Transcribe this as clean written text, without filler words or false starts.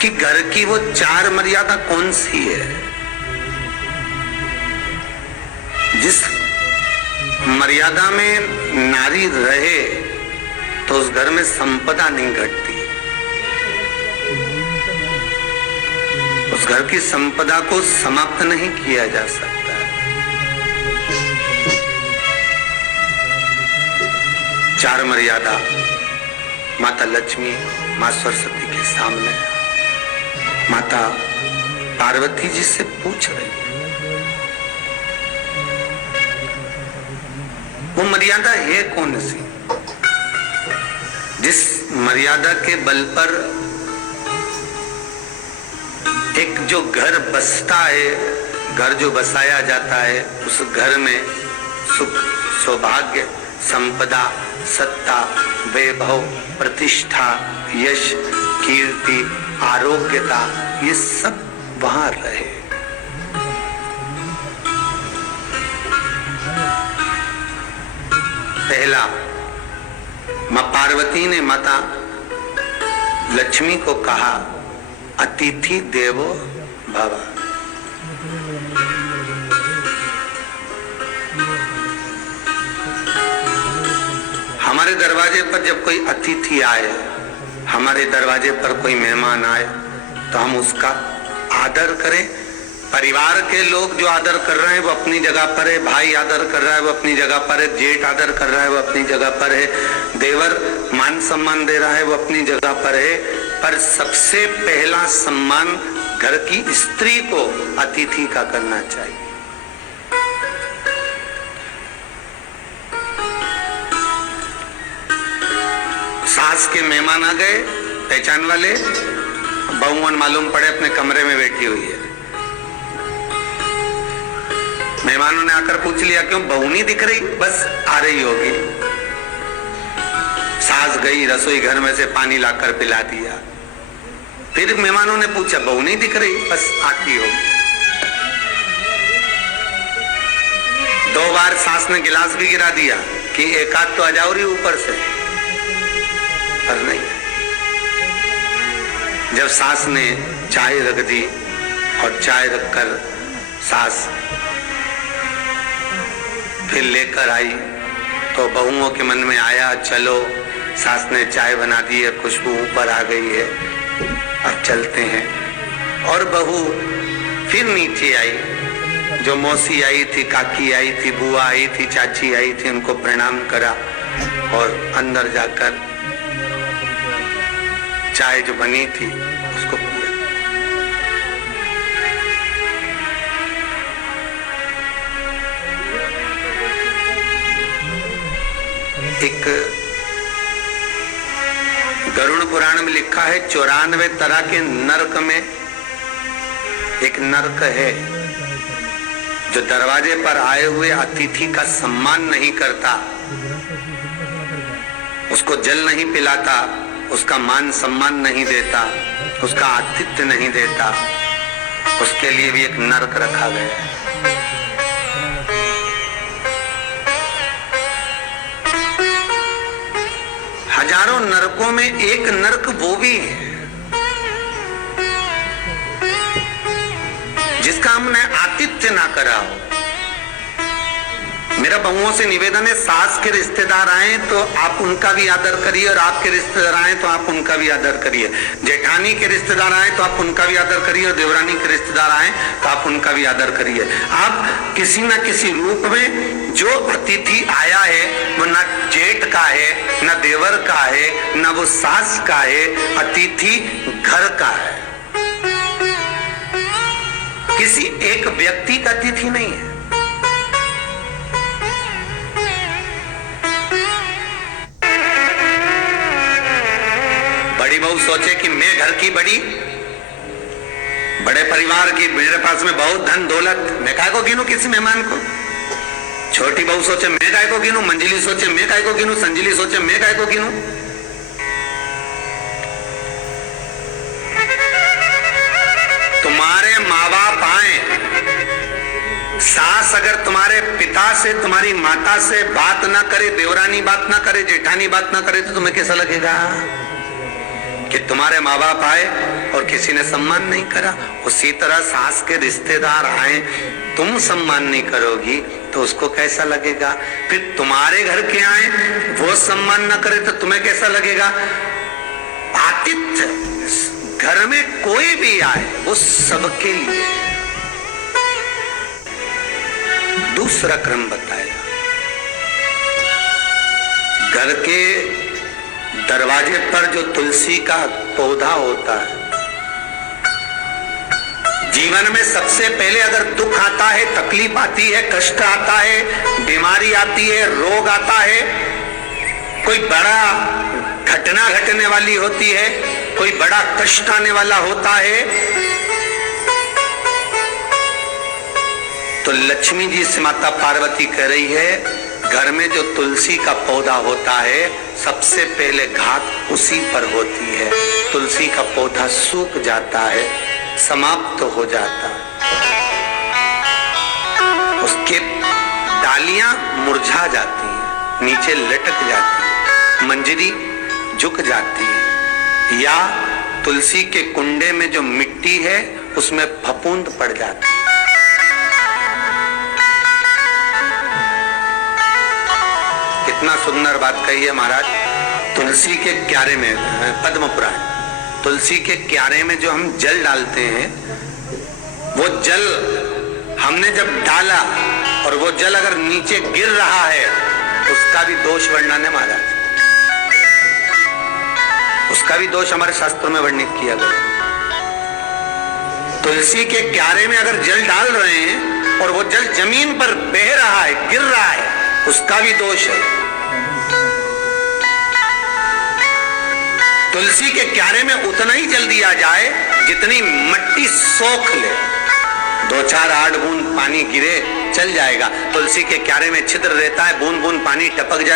कि घर की वो 4 मर्यादा कौन सी है जिस मर्यादा में नारी रहे तो उस घर में संपदा नहीं घटती, उस घर की संपदा को समाप्त नहीं किया जा सकता है। 4 मर्यादा माता लक्ष्मी, मां सरस्वती के सामने माता पार्वती जी से पूछ रही है। वो मर्यादा है कौन सी जिस मर्यादा के बल पर एक जो घर बसता है, घर जो बसाया जाता है, उस घर में सुख, सौभाग्य, संपदा, सत्ता, वैभव, प्रतिष्ठा, यश, कीर्ति, आरोग्यता, ये सब वहां रहे। पहला, मां पार्वती ने माता लक्ष्मी को कहा, अतिथि देवो भव। हमारे दरवाजे पर जब कोई अतिथि आए, हमारे दरवाजे पर कोई मेहमान आए, तो हम उसका आदर करें। परिवार के लोग जो आदर कर रहे हैं वो अपनी जगह पर है, भाई आदर कर रहा है वो अपनी जगह पर है, जेठ आदर कर रहा है वो अपनी जगह पर है, देवर मान सम्मान दे रहा है वो अपनी जगह पर है, पर सबसे पहला सम्मान घर की स्त्री को अतिथि का करना चाहिए। सास के मेहमान आ गए, पहचान वाले, बहुवन मालूम पड़े अपने कमरे में बैठी हुई है। मेहमानों ने आकर पूछ लिया, क्यों बहू नहीं दिख रही? बस आ रही होगी। सास गई, रसोई घर में से पानी लाकर पिला दिया। फिर मेहमानों ने पूछा, बहू नहीं दिख रही? बस आती होगी। 2 बार सास ने गिलास भी गिरा दिया कि एक आध तो आ जाओ रही ऊपर से, पर नहीं। जब सास ने चाय रख दी और चाय रखकर सास फिर लेकर आई, तो बहुओं के मन में आया, चलो सास ने चाय बना दी है, खुशबू ऊपर आ गई है, अब चलते हैं। और बहू फिर नीचे आई। जो मौसी आई थी, काकी आई थी, बुआ आई थी, चाची आई थी, उनको प्रणाम करा और अंदर जाकर चाय जो बनी थी उसको पिया। एक गरुड़ पुराण में लिखा है, 94 तरह के नरक में एक नरक है जो दरवाजे पर आए हुए अतिथि का सम्मान नहीं करता, उसको जल नहीं पिलाता, उसका मान सम्मान नहीं देता, उसका आतिथ्य नहीं देता, उसके लिए भी एक नरक रखा गया है। हजारों नरकों में एक नरक वो भी है जिसका हमने आतिथ्य ना करा हो। मेरा बहुओं से निवेदन है, सास के रिश्तेदार आए तो आप उनका भी आदर करिए, और आपके रिश्तेदार आए तो आप उनका भी आदर करिए। जेठानी के रिश्तेदार आए तो आप उनका भी आदर करिए, और देवरानी के रिश्तेदार आए तो आप उनका भी आदर करिए। आप किसी न किसी रूप में जो अतिथि आया है वो न जेठ का है, न देवर का है, न वो सास का है, अतिथि घर का है, किसी एक व्यक्ति का अतिथि नहीं है। बड़ी बहू सोचे कि मैं घर की बड़ी, बड़े परिवार की, मेरे पास में बहुत धन दौलत, मैं काय को गिनूं किसी मेहमान को। छोटी बहू सोचे मैं काय को गिनूं, मंजिली सोचे मैं काय को गिनूं, संजिली सोचे मैं काय को गिनूं। तुम्हारे माँ बाप आए, सास अगर तुम्हारे पिता से, तुम्हारी माता से बात ना करे, देवरानी बात ना करे, जेठानी बात ना करे, तो तुम्हें कैसा लगेगा? कि तुम्हारे माँ बाप आए और किसी ने सम्मान नहीं करा, उसी तरह सास के रिश्तेदार आए, तुम सम्मान नहीं करोगी तो उसको कैसा लगेगा। फिर तुम्हारे घर के आए, वो सम्मान न करे तो तुम्हें कैसा लगेगा। आतिथ्य, घर में कोई भी आए वो सबके लिए। दूसरा क्रम बताया, घर के दरवाजे पर जो तुलसी का पौधा होता है, जीवन में सबसे पहले अगर दुख आता है, तकलीफ आती है, कष्ट आता है, बीमारी आती है, रोग आता है, कोई बड़ा घटना घटने वाली होती है, कोई बड़ा कष्ट आने वाला होता है, तो लक्ष्मी जी से माता पार्वती कह रही है घर में जो तुलसी का पौधा होता है सबसे पहले घात उसी पर होती है। तुलसी का पौधा सूख जाता है, समाप्त हो जाता है, उसके डालियां मुरझा जाती हैं, नीचे लटक जाती है, मंजरी झुक जाती है, या तुलसी के कुंडे में जो मिट्टी है उसमें फफूंद पड़ जाती है। कितना सुंदर बात कही है महाराज। तुलसी के क्यारे में, पद्म पुराण, तुलसी के क्यारे में जो हम जल डालते हैं, वो जल हमने जब डाला और वो जल अगर नीचे गिर रहा है, उसका भी दोष वर्णन है महाराज, उसका भी दोष हमारे शास्त्रों में वर्णित किया गया। तुलसी के क्यारे में अगर जल डाल रहे हैं और वो जल जमीन पर बह रहा है, गिर रहा है, उसका भी दोष है। तुलसी के क्यारे में उतना ही जल दिया जाए जितनी मट्टी सोख ले, 2-4 8 बूंद पानी गिरे चल जाएगा। तुलसी के क्यारे में छिद्र रहता है, बूंद बूंद पानी टपक जाए